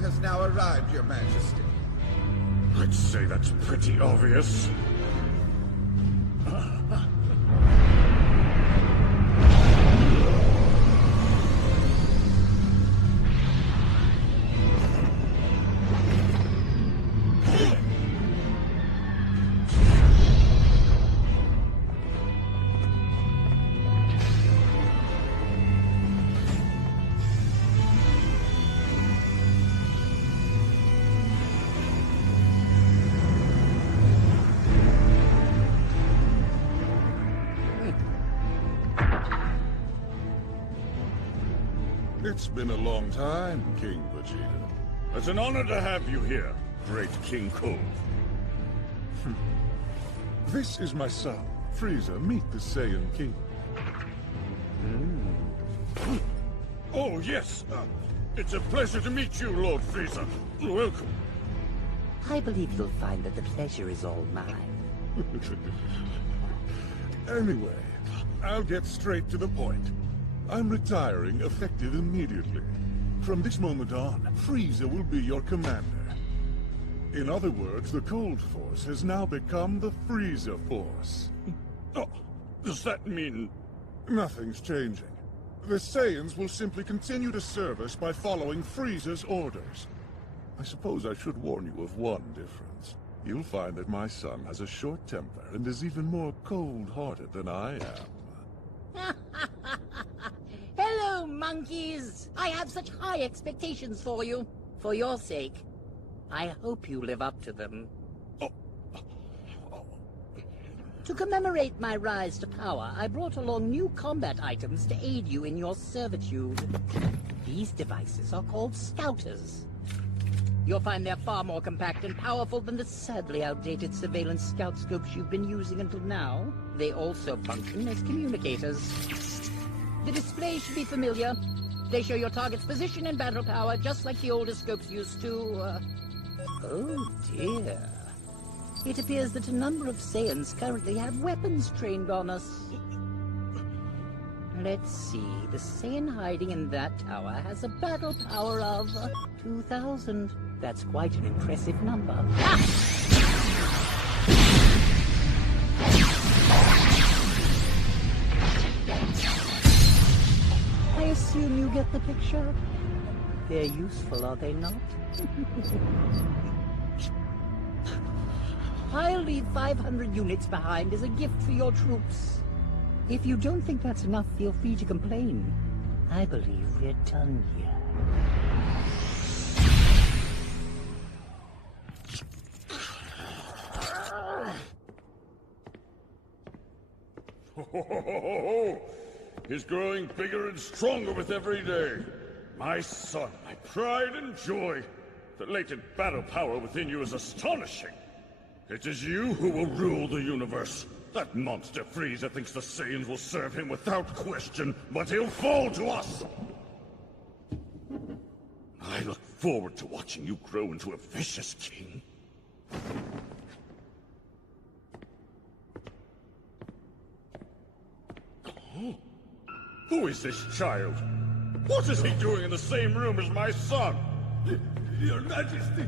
Has now arrived, Your Majesty. I'd say that's pretty obvious. It's been a long time, King Vegeta. It's an honor to have you here, great King Cold. This is my son, Frieza. Meet the Saiyan King. Oh, yes. It's a pleasure to meet you, Lord Frieza. Welcome. I believe you'll find that the pleasure is all mine. Anyway, I'll get straight to the point. I'm retiring effective immediately. From this moment on, Frieza will be your commander. In other words, the Cold Force has now become the Frieza Force. Oh, does that mean... Nothing's changing. The Saiyans will simply continue to serve us by following Frieza's orders. I suppose I should warn you of one difference. You'll find that my son has a short temper and is even more cold-hearted than I am. Hello, monkeys! I have such high expectations for you. For your sake, I hope you live up to them. To commemorate my rise to power, I brought along new combat items to aid you in your servitude. These devices are called Scouters. You'll find they're far more compact and powerful than the sadly outdated surveillance scout scopes you've been using until now. They also function as communicators. The display should be familiar. They show your target's position and battle power, just like the older scopes used to, Oh dear. It appears that a number of Saiyans currently have weapons trained on us. Let's see, the Saiyan hiding in that tower has a battle power of 2,000. That's quite an impressive number. I assume you get the picture? They're useful, are they not? I'll leave 500 units behind as a gift for your troops. If you don't think that's enough, feel free to complain. I believe we're done here. He's growing bigger and stronger with every day. My son, my pride and joy. The latent battle power within you is astonishing. It is you who will rule the universe. That monster Frieza thinks the Saiyans will serve him without question, but he'll fall to us! I look forward to watching you grow into a vicious king. Oh. Who is this child? What is he doing in the same room as my son? Your Majesty,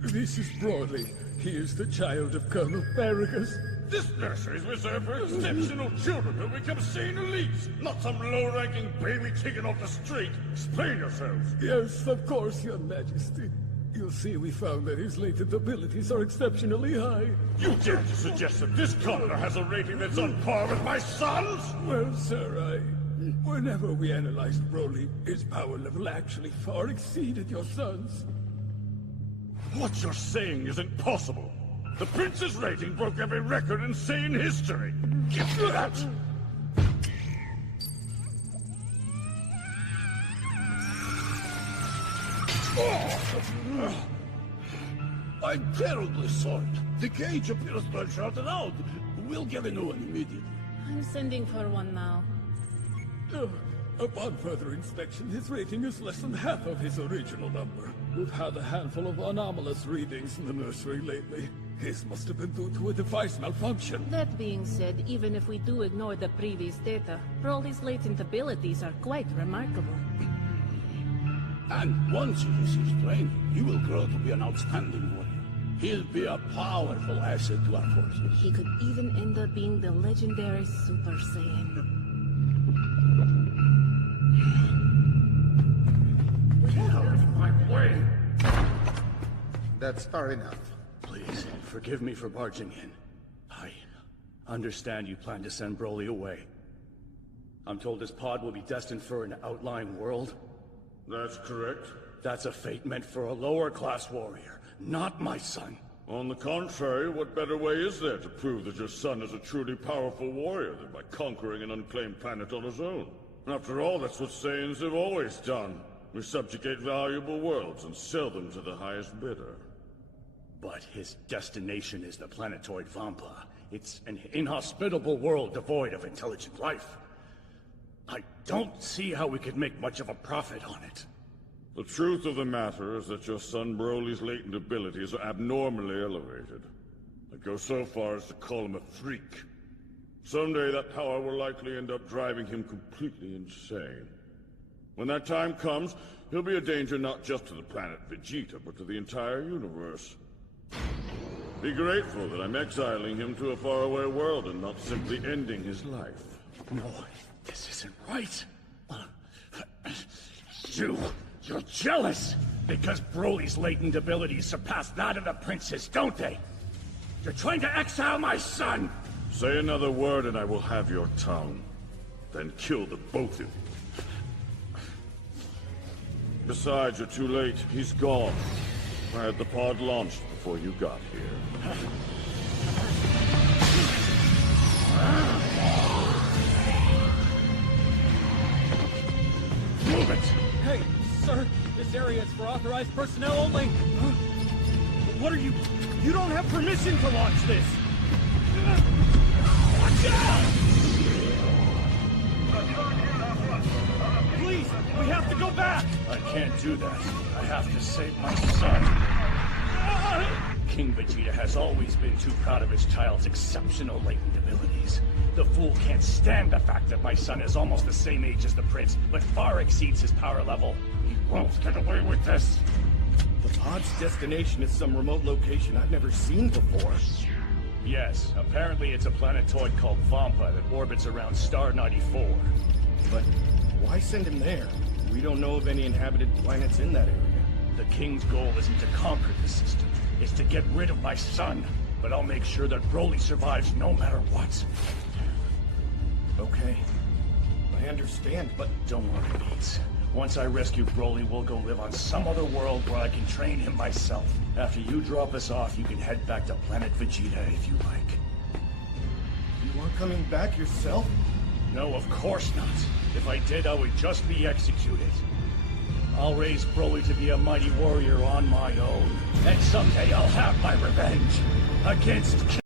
this is Brolly. He is the child of Colonel Farragus. This nursery is reserved for exceptional children who become Saiyan elites, not some low-ranking baby taken off the street. Explain yourselves. Yes, of course, Your Majesty. You'll see we found that his latent abilities are exceptionally high. You dare to suggest that this commoner has a rating that's on par with my son's? Well, sir, whenever we analyzed Brolly, his power level actually far exceeded your son's. What you're saying isn't possible. The prince's rating broke every record in Saiyan history. Get that! I'm terribly sorry. The cage appears to have shorted out. We'll get a new one immediately. I'm sending for one now. Upon further inspection, his rating is less than half of his original number. We've had a handful of anomalous readings in the nursery lately. His must have been due to a device malfunction. That being said, even if we do ignore the previous data, Broly's latent abilities are quite remarkable. And once he receives training, he will grow to be an outstanding warrior. He'll be a powerful asset to our forces. He could even end up being the legendary Super Saiyan. Get out of my way! That's far enough. Please, forgive me for barging in. I understand you plan to send Brolly away. I'm told his pod will be destined for an outlying world. That's correct. That's a fate meant for a lower-class warrior, not my son. On the contrary, what better way is there to prove that your son is a truly powerful warrior than by conquering an unclaimed planet on his own? After all, that's what Saiyans have always done. We subjugate valuable worlds and sell them to the highest bidder. But his destination is the planetoid Vampa. It's an inhospitable world devoid of intelligent life. I don't see how we could make much of a profit on it. The truth of the matter is that your son Broly's latent abilities are abnormally elevated. I'd go so far as to call him a freak. Someday that power will likely end up driving him completely insane. When that time comes, he'll be a danger not just to the planet Vegeta, but to the entire universe. Be grateful that I'm exiling him to a faraway world and not simply ending his life. No, this isn't right. You're jealous! Because Broly's latent abilities surpass that of the prince's, don't they? You're trying to exile my son! Say another word and I will have your tongue. Then kill the both of you. Besides, you're too late. He's gone. I had the pod launched before you got here. Move it! Hey, sir, this area is for authorized personnel only. What are you? You don't have permission to launch this. Watch out! Please, we have to go back. I can't do that. I have to save my son. King Vegeta has always been too proud of his child's exceptional latent abilities. The fool can't stand the fact that my son is almost the same age as the prince, but far exceeds his power level. He won't get away with this. The pod's destination is some remote location I've never seen before. Yes, apparently it's a planetoid called Vampa that orbits around Star 94. But why send him there? We don't know of any inhabited planets in that area. The King's goal isn't to conquer the system. It's to get rid of my son. But I'll make sure that Brolly survives no matter what. Okay. I understand, but Don't worry, Beats. Once I rescue Brolly, we'll go live on some other world where I can train him myself. After you drop us off, you can head back to planet Vegeta if you like. you aren't coming back yourself? No, of course not. If I did, I would just be executed. I'll raise Broly to be a mighty warrior on my own. And someday I'll have my revenge against